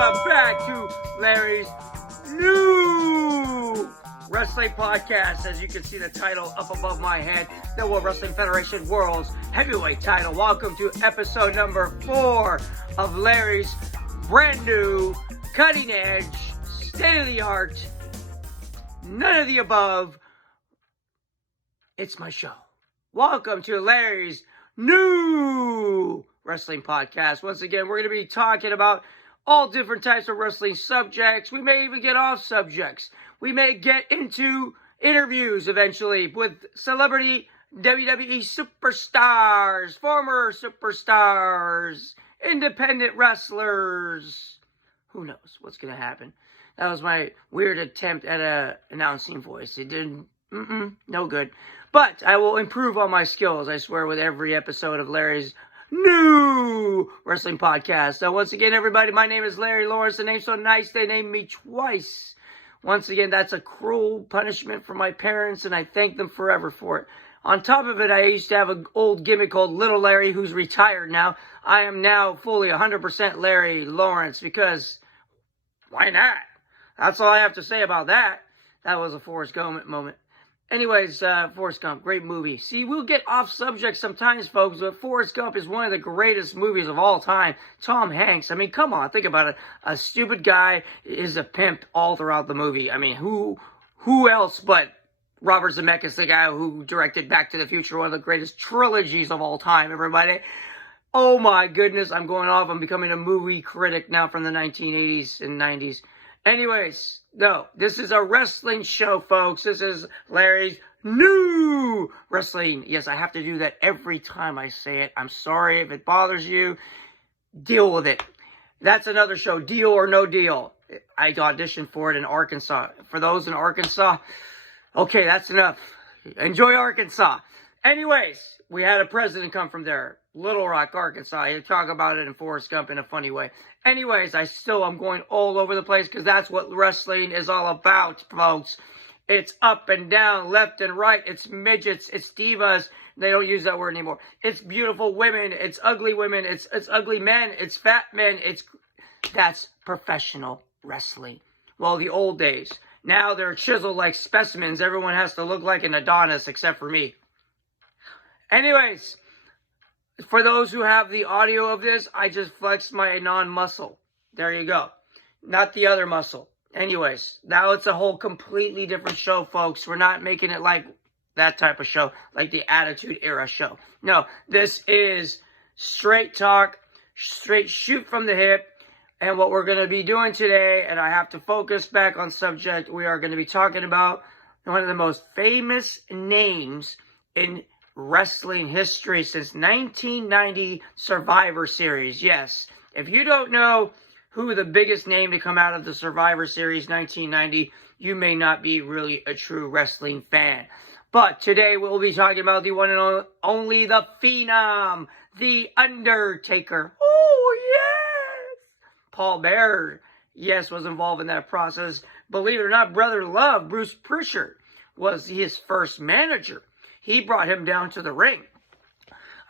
Welcome back to Larry's new wrestling podcast. As you can see the title up above my head, the World Wrestling Federation World's Heavyweight title. Welcome to episode number 4 of Larry's brand new, cutting edge, state of the art, none of the above. It's my show. Welcome to Larry's new wrestling podcast. Once again, we're going to be talking about all different types of wrestling subjects. We may even get off subjects. We may get into interviews eventually with celebrity WWE superstars, former superstars, independent wrestlers. Who knows what's going to happen? That was my weird attempt at a announcing voice. It didn't, no good. But I will improve on my skills, I swear, with every episode of Larry's new wrestling podcast. Now, once again, everybody, my name is Larry Lawrence. The name's so nice they named me twice. Once again, that's a cruel punishment for my parents, and I thank them forever for it. On top of it, I used to have an old gimmick called Little Larry, who's retired now. I am now fully 100% Larry Lawrence, because why not? That's all I have to say about that. That was a Forrest Gump moment. Anyways, Forrest Gump, great movie. See, we'll get off subject sometimes, folks, but Forrest Gump is one of the greatest movies of all time. Tom Hanks, I mean, come on, think about it. A stupid guy is a pimp all throughout the movie. I mean, who else but Robert Zemeckis, the guy who directed Back to the Future, one of the greatest trilogies of all time, everybody. Oh my goodness, I'm going off. I'm becoming a movie critic now from the 1980s and 90s. Anyways, no, this is a wrestling show, folks. This is Larry's new wrestling. Yes, I have to do that every time I say it. I'm sorry if it bothers you. Deal with it. That's another show, Deal or No Deal. I auditioned for it in Arkansas. For those in Arkansas, okay, that's enough. Enjoy Arkansas. Anyways, we had a president come from there. Little Rock, Arkansas. You talk about it in Forrest Gump in a funny way. Anyways, I'm going all over the place because that's what wrestling is all about, folks. It's up and down, left and right. It's midgets. It's divas. They don't use that word anymore. It's beautiful women. It's ugly women. It's ugly men. It's fat men. That's professional wrestling. Well, the old days. Now they're chiseled like specimens. Everyone has to look like an Adonis except for me. Anyways, for those who have the audio of this, I just flexed my non-muscle. There you go. Not the other muscle. Anyways, now it's a whole completely different show, folks. We're not making it like that type of show, like the Attitude Era show. No, this is straight talk, straight shoot from the hip. And what we're going to be doing today, and I have to focus back on subject, we are going to be talking about one of the most famous names in wrestling history since 1990 Survivor Series. Yes, if you don't know who the biggest name to come out of the Survivor Series 1990, you may not be really a true wrestling fan. But today we'll be talking about the one and only the Phenom, the Undertaker. Oh, yes! Paul Bearer, yes, was involved in that process. Believe it or not, Brother Love, Bruce Prichard, was his first manager. He brought him down to the ring.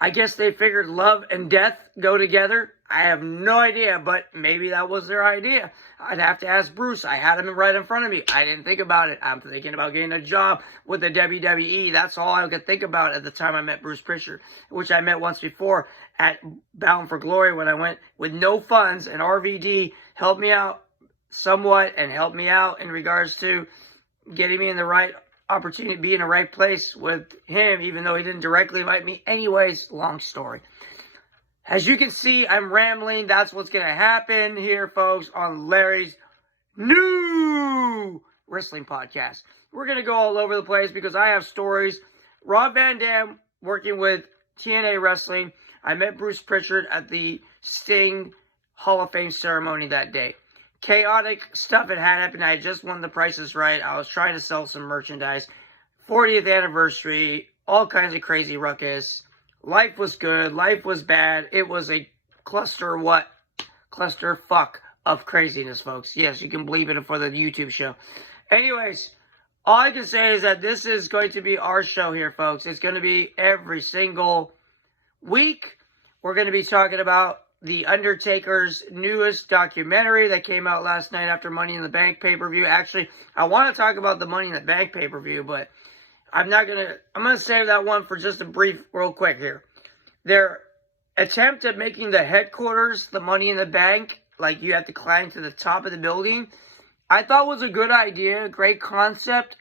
I guess they figured love and death go together. I have no idea, but maybe that was their idea. I'd have to ask Bruce. I had him right in front of me. I didn't think about it. I'm thinking about getting a job with the WWE. That's all I could think about at the time I met Bruce Prichard, which I met once before at Bound for Glory when I went with no funds, and RVD helped me out somewhat and helped me out in regards to getting me in the right opportunity to be in the right place with him, even though he didn't directly invite me. Anyways, long story. As you can see, I'm rambling. That's what's going to happen here, folks, on Larry's new wrestling podcast. We're going to go all over the place because I have stories. Rob Van Dam working with TNA Wrestling. I met Bruce Prichard at the Sting Hall of Fame ceremony that day. Chaotic stuff had happened. I had just won the Price is Right. I was trying to sell some merchandise. 40th anniversary. All kinds of crazy ruckus. Life was good. Life was bad. It was a cluster fuck of craziness, folks. Yes, you can believe it for the YouTube show. Anyways, all I can say is that this is going to be our show here, folks. It's going to be every single week. We're going to be talking about the Undertaker's newest documentary that came out last night after Money in the Bank pay-per-view. Actually, I want to talk about the Money in the Bank pay-per-view, but I'm going to save that one for just a brief, real quick here. Their attempt at making the headquarters, the Money in the Bank, like you have to climb to the top of the building, I thought was a good idea, great concept,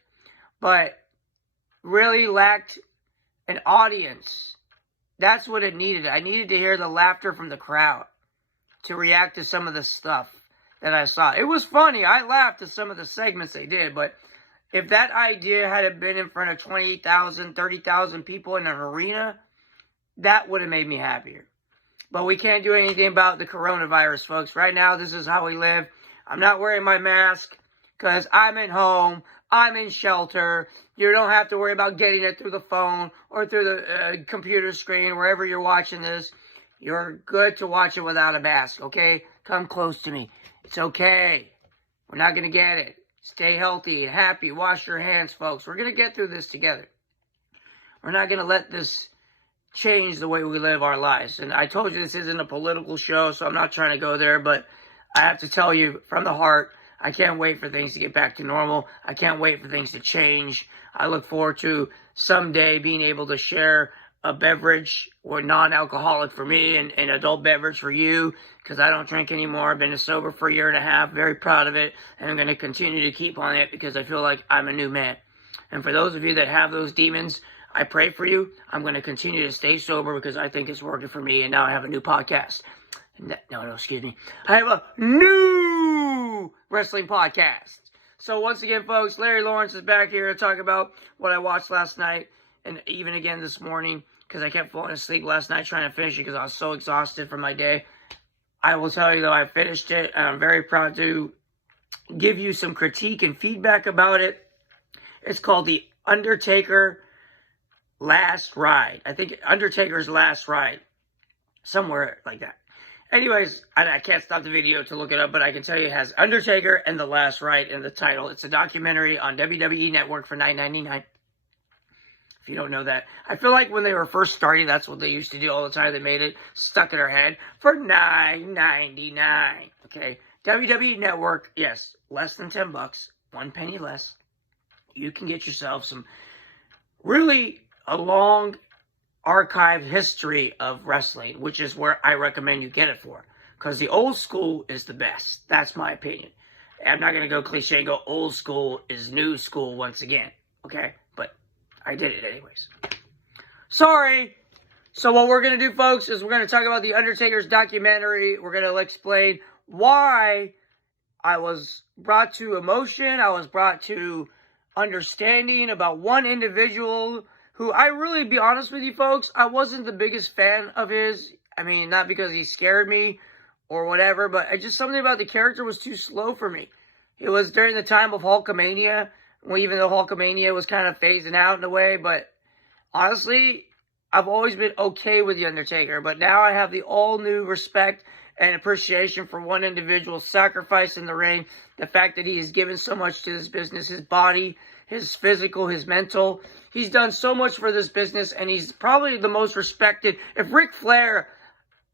but really lacked an audience. That's what it needed. I needed to hear the laughter from the crowd to react to some of the stuff that I saw. It was funny. I laughed at some of the segments they did, but if that idea had been in front of 28,000, 30,000 people in an arena, that would have made me happier. But we can't do anything about the coronavirus, folks. Right now, this is how we live. I'm not wearing my mask because I'm at home. I'm in shelter. You don't have to worry about getting it through the phone or through the computer screen, wherever you're watching this. You're good to watch it without a mask, okay? Come close to me. It's okay. We're not going to get it. Stay healthy and happy. Wash your hands, folks. We're going to get through this together. We're not going to let this change the way we live our lives. And I told you this isn't a political show, so I'm not trying to go there, but I have to tell you from the heart, I can't wait for things to get back to normal. I can't wait for things to change. I look forward to someday being able to share a beverage or non-alcoholic for me and an adult beverage for you, because I don't drink anymore. I've been sober for a year and a half. Very proud of it. And I'm going to continue to keep on it because I feel like I'm a new man. And for those of you that have those demons, I pray for you. I'm going to continue to stay sober because I think it's working for me. And now I have a new podcast. Excuse me. I have a new wrestling podcast. So once again, folks, Larry Lawrence is back here to talk about what I watched last night and even again this morning because I kept falling asleep last night trying to finish it because I was so exhausted from my day. I will tell you, though, I finished it, and I'm very proud to give you some critique and feedback about it. It's called The Undertaker Last Ride. I think Undertaker's Last Ride. Somewhere like that. Anyways, I can't stop the video to look it up, but I can tell you it has Undertaker and The Last Ride in the title. It's a documentary on WWE Network for $9.99. If you don't know that. I feel like when they were first starting, that's what they used to do all the time. They made it stuck in our head for $9.99. Okay. WWE Network, yes, less than $10, 1 penny less. You can get yourself some really a long archive history of wrestling, which is where I recommend you get it for. Because the old school is the best. That's my opinion. I'm not going to go cliche and go old school is new school once again. Okay? But I did it anyways. Sorry. So what we're going to do, folks, is we're going to talk about The Undertaker's documentary. We're going to explain why I was brought to emotion. I was brought to understanding about one individual who I really, be honest with you folks, I wasn't the biggest fan of his. I mean, not because he scared me or whatever, but just something about the character was too slow for me. It was during the time of Hulkamania, even though Hulkamania was kind of phasing out in a way, but honestly, I've always been okay with The Undertaker, but now I have the all-new respect and appreciation for one individual's sacrifice in the ring, the fact that he has given so much to this business, his body, his physical, his mental. He's done so much for this business, and he's probably the most respected. If Ric Flair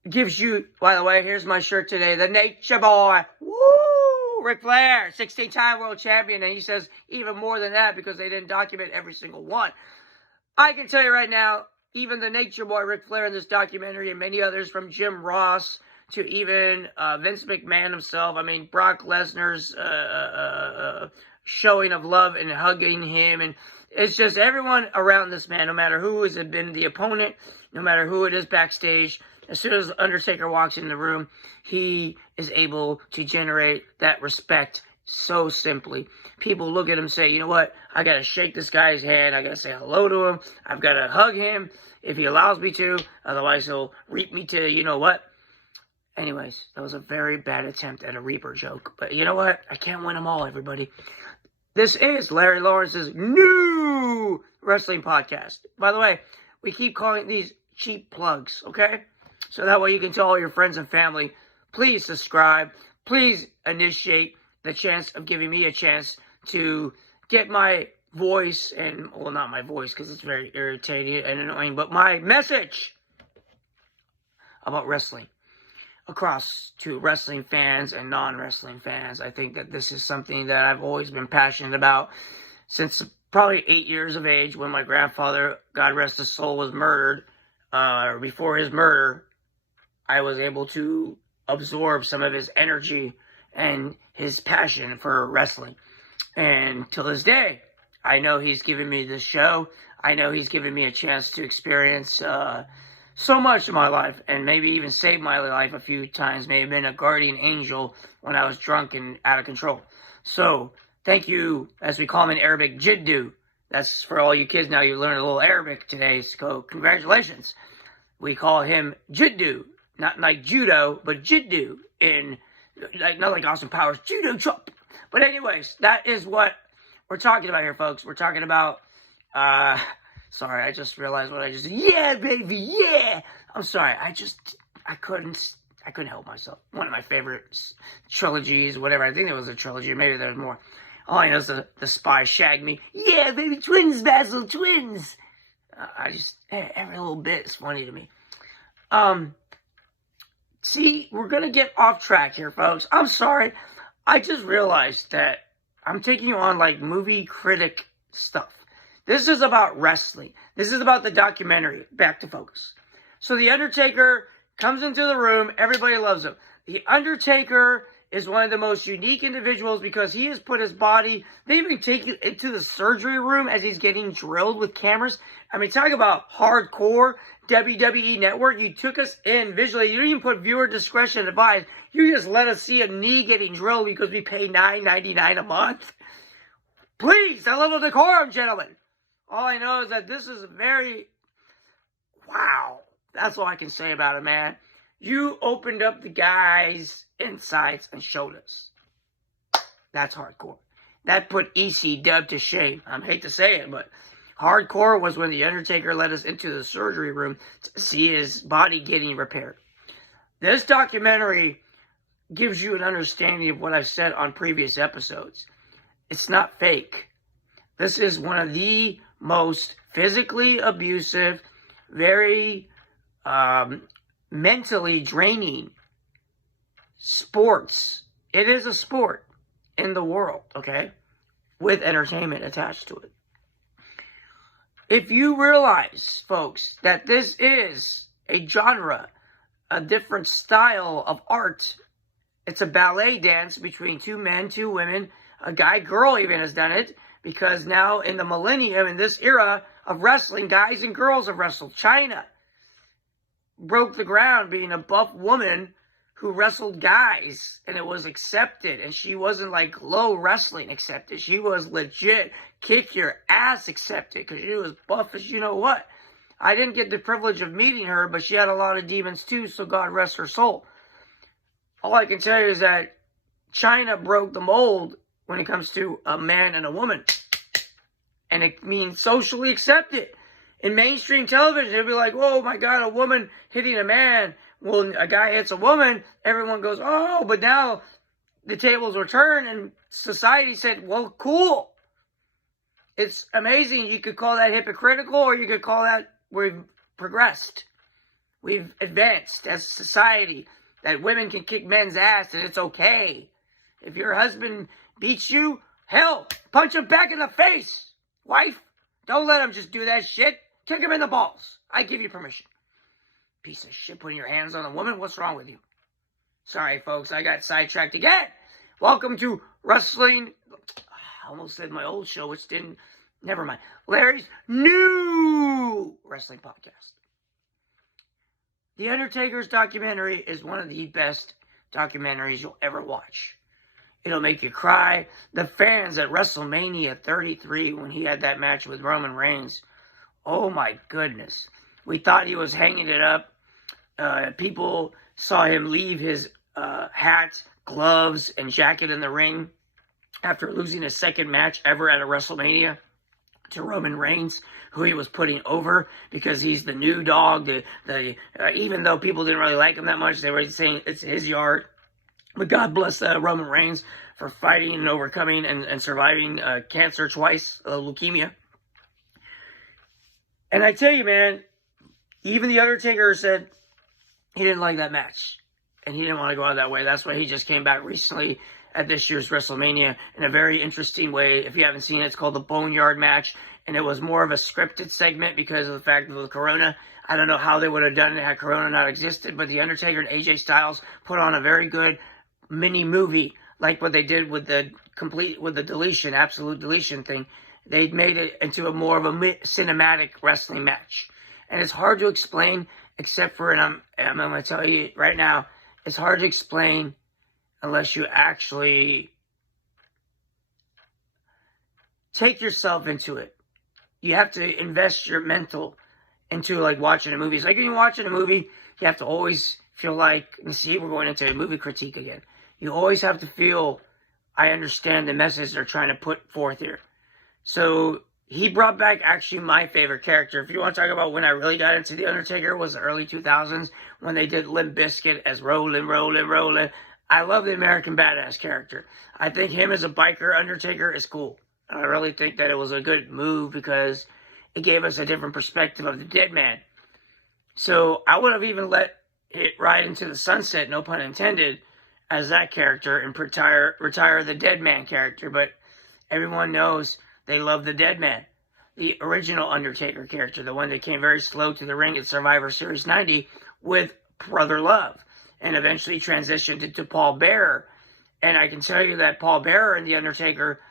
gives you, by the way, here's my shirt today, the Nature Boy. Woo! Ric Flair, 16-time world champion, and he says even more than that because they didn't document every single one. I can tell you right now, even the Nature Boy Ric Flair in this documentary and many others, from Jim Ross to even Vince McMahon himself. I mean, Brock Lesnar's showing of love and hugging him, and it's just everyone around this man, no matter who has been the opponent, no matter who it is backstage, as soon as Undertaker walks in the room, he is able to generate that respect so simply. People look at him and say, you know what, I got to shake this guy's hand, I got to say hello to him, I've got to hug him if he allows me to, otherwise he'll reap me to you know what. Anyways, that was a very bad attempt at a Reaper joke, but you know what, I can't win them all, everybody. This is Larry Lawrence's new wrestling podcast. By the way, we keep calling these cheap plugs, okay? So that way you can tell all your friends and family, please subscribe. Please initiate the chance of giving me a chance to get my voice and, well, not my voice because it's very irritating and annoying, but my message about wrestling. across to wrestling fans and non-wrestling fans. I think that this is something that I've always been passionate about since probably 8 years of age, when my grandfather, God rest his soul, was murdered. Before his murder, I was able to absorb some of his energy and his passion for wrestling. And till this day, I know he's given me this show. I know he's given me a chance to experience so much in my life, and maybe even saved my life a few times. May have been a guardian angel when I was drunk and out of control. So, thank you, as we call him in Arabic, Jiddu. That's for all you kids now. You learned a little Arabic today, so congratulations. We call him Jiddu, not like judo, but Jiddu, not like Austin Powers, judo chop. But anyways, that is what we're talking about here, folks. We're talking about, sorry, I just realized what I just said. Yeah, baby, yeah. I'm sorry, I couldn't help myself. One of my favorite trilogies, whatever. I think it was a trilogy. Maybe there's more. All I know is the spy shagged me. Yeah, baby, twins, Basil, twins. Every little bit is funny to me. See, we're going to get off track here, folks. I'm sorry. I just realized that I'm taking you on like movie critic stuff. This is about wrestling. This is about the documentary. Back to focus. So the Undertaker comes into the room. Everybody loves him. The Undertaker is one of the most unique individuals because he has put his body, they even take you into the surgery room as he's getting drilled with cameras. I mean, talk about hardcore WWE Network. You took us in visually. You didn't even put viewer discretion advised. You just let us see a knee getting drilled because we pay $9.99 a month. Please, a little decorum, gentlemen. All I know is that this is very, wow. That's all I can say about it, man. You opened up the guy's insides and showed us. That's hardcore. That put EC Dub to shame. I hate to say it, but hardcore was when the Undertaker led us into the surgery room to see his body getting repaired. This documentary gives you an understanding of what I've said on previous episodes. It's not fake. This is one of the most physically abusive, very mentally draining sports. It is a sport in the world, okay? With entertainment attached to it. If you realize, folks, that this is a genre, a different style of art, it's a ballet dance between two men, two women, a guy, girl even has done it, because now in the millennium, in this era of wrestling, guys and girls have wrestled. China broke the ground being a buff woman who wrestled guys, and it was accepted, and she wasn't like low wrestling accepted. She was legit kick your ass accepted, because she was buff as you know what. I didn't get the privilege of meeting her, but she had a lot of demons too, so God rest her soul. All I can tell you is that China broke the mold when it comes to a man and a woman. And it means socially accepted. In mainstream television, it'll be like, oh my God, a woman hitting a man. Well, a guy hits a woman, everyone goes, oh, but now the tables were turned and society said, well, cool. It's amazing. You could call that hypocritical, or you could call that we've progressed. We've advanced as a society, that women can kick men's ass and it's okay. If your husband beats you, hell, punch him back in the face. Wife, don't let him just do that shit. Kick him in the balls. I give you permission. Piece of shit putting your hands on a woman. What's wrong with you? Sorry, folks. I got sidetracked again. Welcome to Wrestling. I almost said my old show, which didn't. Never mind. Larry's new wrestling podcast. The Undertaker's documentary is one of the best documentaries you'll ever watch. It'll make you cry. The fans at WrestleMania 33, when he had that match with Roman Reigns, oh my goodness. We thought he was hanging it up. People saw him leave his hat, gloves, and jacket in the ring after losing his second match ever at a WrestleMania to Roman Reigns, who he was putting over because he's the new dog. Even though people didn't really like him that much, they were saying it's his yard. But God bless Roman Reigns for fighting and overcoming and surviving cancer twice, leukemia. And I tell you, man, even The Undertaker said he didn't like that match. and he didn't want to go out that way. That's why he just came back recently at this year's WrestleMania in a very interesting way. If you haven't seen it, it's called the Boneyard Match, and it was more of a scripted segment because of the fact of the Corona. I don't know how they would have done it had Corona not existed, but The Undertaker and AJ Styles put on a very good mini movie, like what they did with the absolute deletion thing. They made it into more of a cinematic wrestling match. And it's hard to explain, except for, and I'm going to tell you right now, it's hard to explain unless you actually take yourself into it. You have to invest your mental into, like, watching a movie. It's like when you're watching a movie, you have to always feel like, and see, we're going into a movie critique again. You always have to feel, I understand the message they're trying to put forth here. So he brought back actually my favorite character. If you want to talk about when I really got into The Undertaker, was the early 2000s when they did Limp Bizkit as Rollin', Rollin', Rollin'. I love the American Badass character. I think him as a biker Undertaker is cool. I really think that it was a good move because it gave us a different perspective of the dead man. So I would have even let it ride into the sunset, no pun intended, as that character and retire the dead man character. But everyone knows they love the dead man. The original Undertaker character, the one that came very slow to the ring at Survivor Series 90 with Brother Love, and eventually transitioned into Paul Bearer. And I can tell you that Paul Bearer and The Undertaker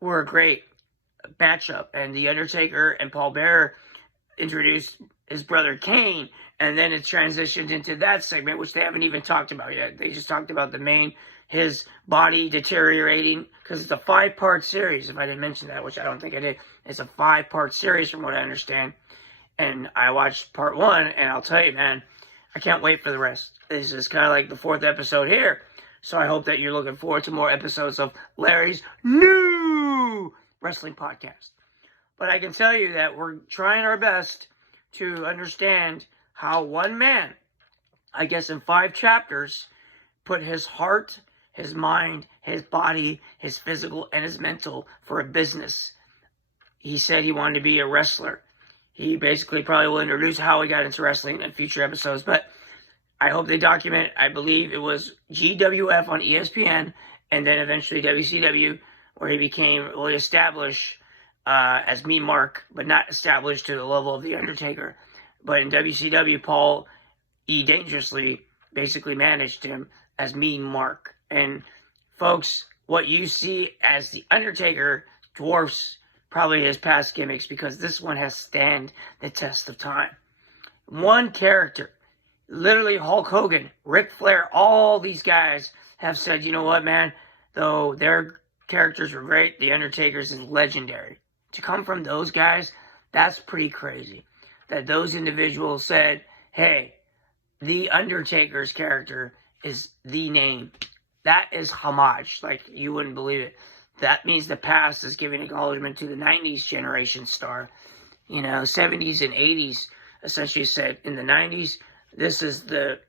were a great matchup. And The Undertaker and Paul Bearer introduced his brother Kane, and then it transitioned into that segment, which they haven't even talked about yet. They just talked about his body deteriorating, because it's a 5-part series, if I didn't mention that, which I don't think I did. It's a 5-part series from what I understand. And I watched part 1, and I'll tell you, man, I can't wait for the rest. This is kind of like the 4th episode here. So I hope that you're looking forward to more episodes of Larry's new wrestling podcast. But I can tell you that we're trying our best to understand how one man, I guess in 5 chapters, put his heart, his mind, his body, his physical, and his mental for a business. He said he wanted to be a wrestler. He basically probably will introduce how he got into wrestling in future episodes, but I hope they document, I believe it was GWF on ESPN, and then eventually WCW, where he became really established as Mean Mark, but not established to the level of The Undertaker. But in WCW, Paul E. Dangerously basically managed him as Mean Mark. And folks, what you see as The Undertaker dwarfs probably his past gimmicks, because this one has stand the test of time. One character, literally Hulk Hogan, Ric Flair, all these guys have said, you know what, man, though their characters were great, The Undertaker's is legendary. To come from those guys, that's pretty crazy. That those individuals said, hey, The Undertaker's character is the name. That is homage, like you wouldn't believe it. That means the past is giving acknowledgement to the 90s generation star. 70s and 80s essentially said, in the 90s, this is the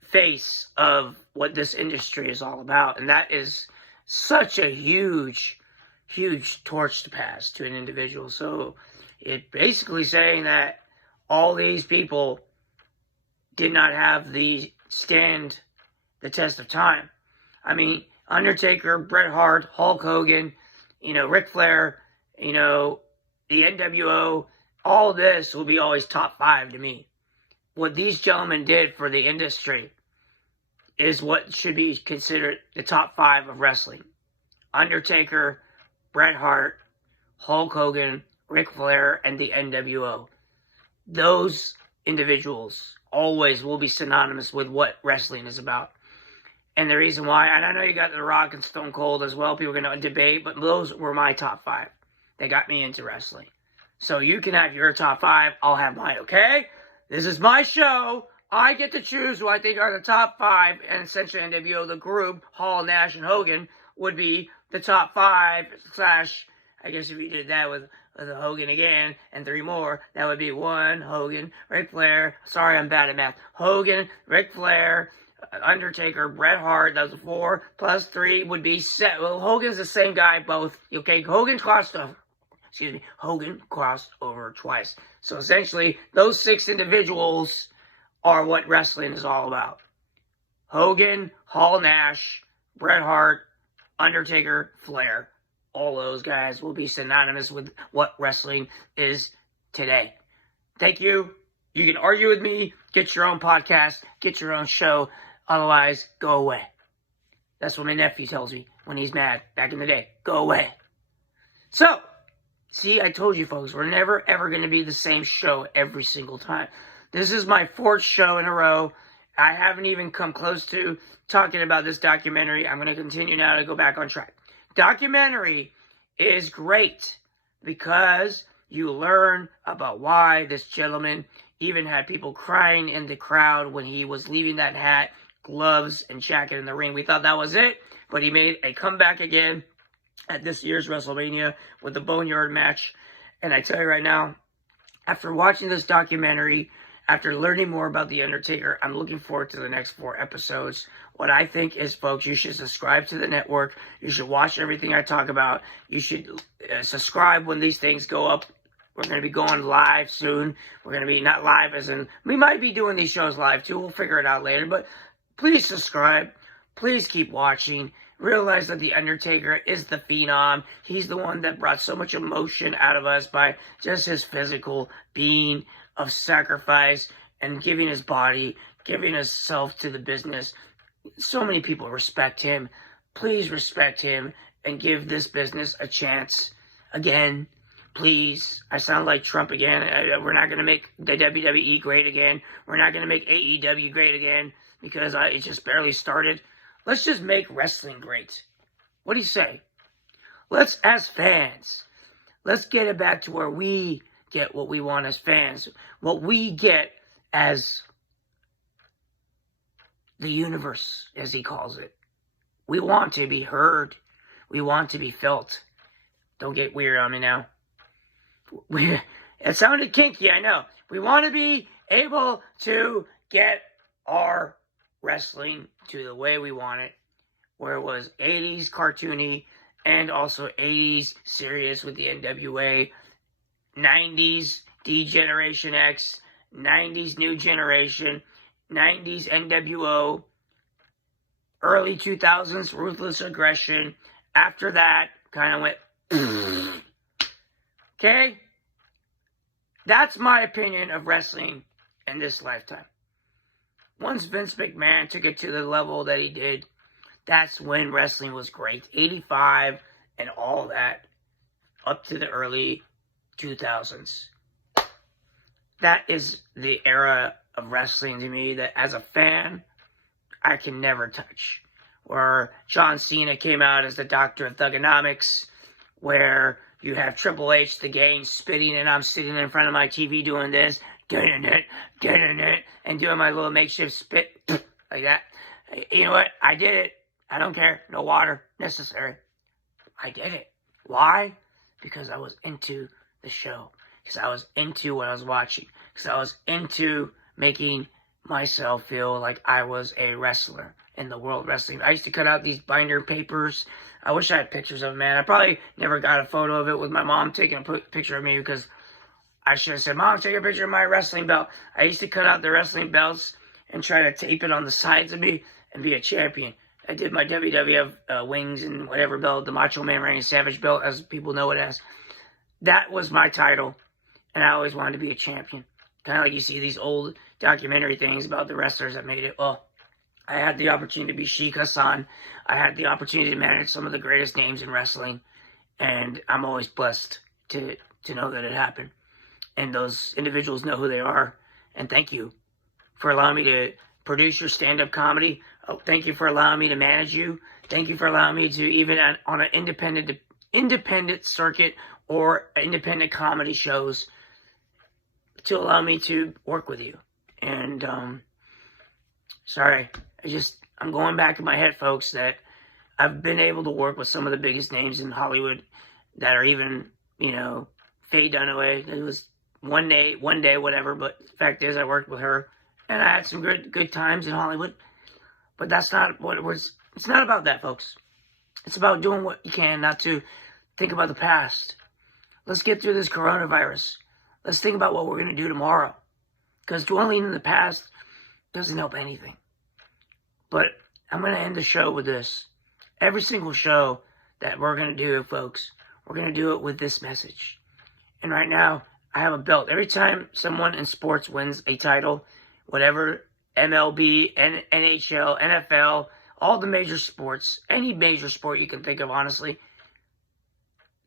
face of what this industry is all about. And that is such a huge, huge torch to pass to an individual. So it basically saying that all these people did not have the test of time. I mean, Undertaker, Bret Hart, Hulk Hogan, Ric Flair, the NWO, all this will be always top 5 to me. What these gentlemen did for the industry is what should be considered the top 5 of wrestling. Undertaker, Bret Hart, Hulk Hogan, Ric Flair, and the NWO. Those individuals always will be synonymous with what wrestling is about. And the reason why, and I know you got The Rock and Stone Cold as well, people are going to debate, but those were my top 5. They got me into wrestling. So you can have your top 5, I'll have mine, okay? This is my show. I get to choose who I think are the top 5, and essentially NWO, the group, Hall, Nash, and Hogan, would be the top 5 / I guess if you did that with Hogan again, and 3 more, that would be 1, Hogan, Ric Flair, sorry I'm bad at math, Hogan, Ric Flair, Undertaker, Bret Hart, that was 4, plus 3 would be 7. Well, Hogan's the same guy, both. Okay, Hogan crossed over twice. So essentially, those 6 individuals are what wrestling is all about. Hogan, Hall, Nash, Bret Hart, Undertaker, Flair. All those guys will be synonymous with what wrestling is today. Thank you. You can argue with me, get your own podcast, get your own show. Otherwise, go away. That's what my nephew tells me when he's mad back in the day. Go away. So, see, I told you folks, we're never ever going to be the same show every single time. This is my 4th show in a row. I haven't even come close to talking about this documentary. I'm going to continue now to go back on track. Documentary is great because you learn about why this gentleman even had people crying in the crowd when he was leaving that hat, gloves, and jacket in the ring. We thought that was it, but he made a comeback again at this year's WrestleMania with the Boneyard match. And I tell you right now, after watching this documentary, after learning more about The Undertaker, I'm looking forward to the next 4 episodes. What I think is, folks, you should subscribe to the network. You should watch everything I talk about. You should subscribe when these things go up. We're going to be going live soon. We're going to be not live as in, we might be doing these shows live too. We'll figure it out later. But please subscribe. Please keep watching. Realize that The Undertaker is the phenom. He's the one that brought so much emotion out of us by just his physical being of sacrifice and giving his body, giving himself to the business. So many people respect him. Please respect him and give this business a chance. Again, please. I sound like Trump again. We're not going to make the WWE great again. We're not going to make AEW great again because it just barely started. Let's just make wrestling great. What do you say? Let's, as fans, let's get it back to where we get what we want as fans. What we get as the universe, as he calls it. We want to be heard. We want to be felt. Don't get weird on me now. It sounded kinky, I know. We want to be able to get our wrestling to the way we want it, where it was 80s cartoony and also 80s serious with the NWA, 90s D-Generation X, 90s New Generation, 90s NWO, early 2000s Ruthless Aggression. After that, kind of went, okay? That's my opinion of wrestling in this lifetime. Once Vince McMahon took it to the level that he did, that's when wrestling was great. 85 and all that, up to the early 2000s. That is the era of wrestling to me that as a fan, I can never touch. Where John Cena came out as the Doctor of Thugonomics, where you have Triple H, the gang, spitting, and I'm sitting in front of my TV doing this, getting it, and doing my little makeshift spit, like that. You know what? I did it. I don't care. No water necessary. I did it. Why? Because I was into the show. Because I was into what I was watching. Because I was into making myself feel like I was a wrestler in the world wrestling. I used to cut out these binder papers. I wish I had pictures of it, man. I probably never got a photo of it with my mom taking a picture of me because I should have said, Mom, take a picture of my wrestling belt. I used to cut out the wrestling belts and try to tape it on the sides of me and be a champion. I did my WWF wings and whatever belt, the Macho Man Randy Savage belt, as people know it as. That was my title, and I always wanted to be a champion. Kind of like you see these old documentary things about the wrestlers that made it. Well, I had the opportunity to be Sheik Hassan. I had the opportunity to manage some of the greatest names in wrestling, and I'm always blessed to know that it happened. And those individuals know who they are, and thank you for allowing me to produce your stand-up comedy. Oh, thank you for allowing me to manage you. Thank you for allowing me to, even on an independent circuit or independent comedy shows, to allow me to work with you. And, sorry, I'm going back in my head, folks, that I've been able to work with some of the biggest names in Hollywood that are even, Faye Dunaway. It was one day, whatever, but the fact is I worked with her, and I had some good times in Hollywood. But that's not what it was. It's not about that, folks. It's about doing what you can, not to think about the past. Let's get through this coronavirus. Let's think about what we're going to do tomorrow. Because dwelling in the past doesn't help anything. But I'm going to end the show with this. Every single show that we're going to do, folks, we're going to do it with this message. And right now, I have a belt. Every time someone in sports wins a title, whatever, MLB, NHL, NFL, all the major sports, any major sport you can think of, honestly,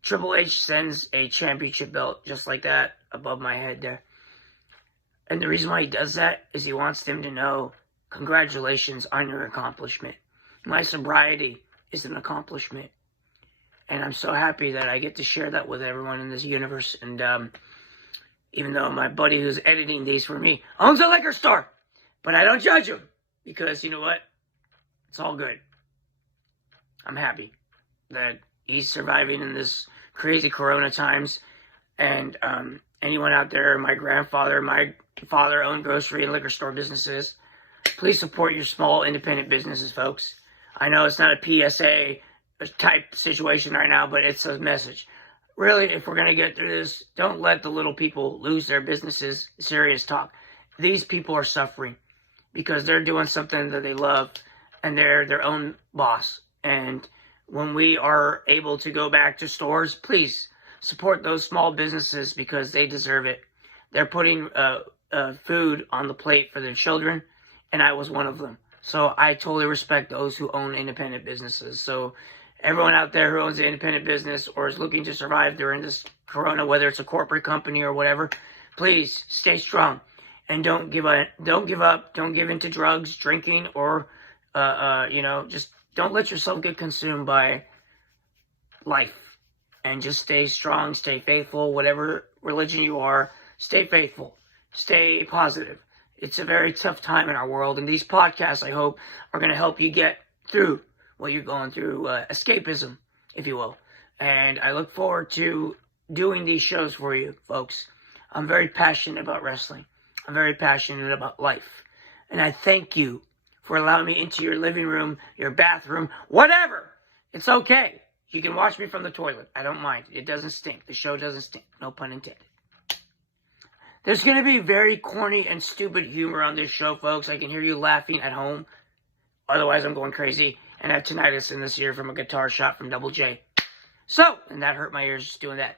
Triple H sends a championship belt just like that above my head there. And the reason why he does that is he wants them to know, congratulations on your accomplishment. My sobriety is an accomplishment. And I'm so happy that I get to share that with everyone in this universe. And even though my buddy who's editing these for me owns a liquor store, but I don't judge him because, you know what? It's all good. I'm happy that he's surviving in this crazy corona times. And anyone out there, my father owned grocery and liquor store businesses. Please support your small independent businesses, folks. I know it's not a PSA type situation right now, but it's a message. Really, if we're going to get through this, don't let the little people lose their businesses. Serious talk. These people are suffering because they're doing something that they love and they're their own boss. And when we are able to go back to stores, please support those small businesses because they deserve it. They're putting food on the plate for their children, and I was one of them. So I totally respect those who own independent businesses. So everyone out there who owns an independent business or is looking to survive during this corona, whether it's a corporate company or whatever, please stay strong and don't give up. Don't give into drugs, drinking, or just don't let yourself get consumed by life. And just stay strong, stay faithful, whatever religion you are, stay faithful, stay positive. It's a very tough time in our world, and these podcasts, I hope, are going to help you get through what you're going through, escapism, if you will. And I look forward to doing these shows for you, folks. I'm very passionate about wrestling. I'm very passionate about life. And I thank you for allowing me into your living room, your bathroom, whatever. It's okay. You can watch me from the toilet. I don't mind. It doesn't stink. The show doesn't stink. No pun intended. There's going to be very corny and stupid humor on this show, folks. I can hear you laughing at home. Otherwise, I'm going crazy. And I have tinnitus in this ear from a guitar shot from Double J. So, and that hurt my ears just doing that.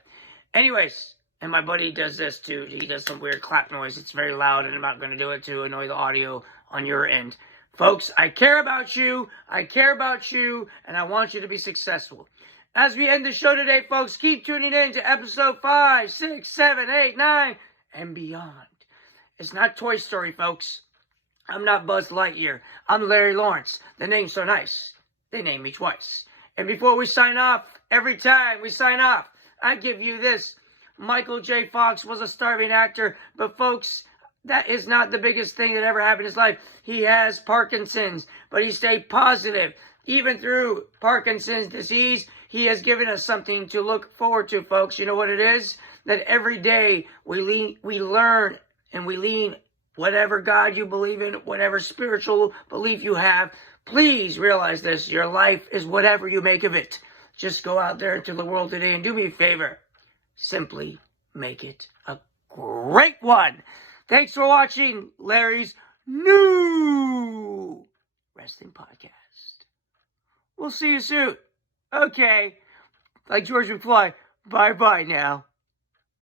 Anyways, and my buddy does this too. He does some weird clap noise. It's very loud, and I'm not going to do it to annoy the audio on your end. Folks, I care about you. I care about you, and I want you to be successful. As we end the show today, folks, keep tuning in to episode 5, 6, 7, 8, 9, and beyond. It's not Toy Story, folks. I'm not Buzz Lightyear. I'm Larry Lawrence. The name's so nice, they named me twice. And before we sign off, every time we sign off, I give you this. Michael J. Fox was a starving actor, but folks, that is not the biggest thing that ever happened in his life. He has Parkinson's, but he stayed positive. Even through Parkinson's disease, he has given us something to look forward to, folks. You know what it is? That every day we learn and we lean, whatever God you believe in, whatever spiritual belief you have, please realize this. Your life is whatever you make of it. Just go out there into the world today and do me a favor. Simply make it a great one. Thanks for watching Larry's new wrestling podcast. We'll see you soon. Okay. Like George McFly, bye-bye now.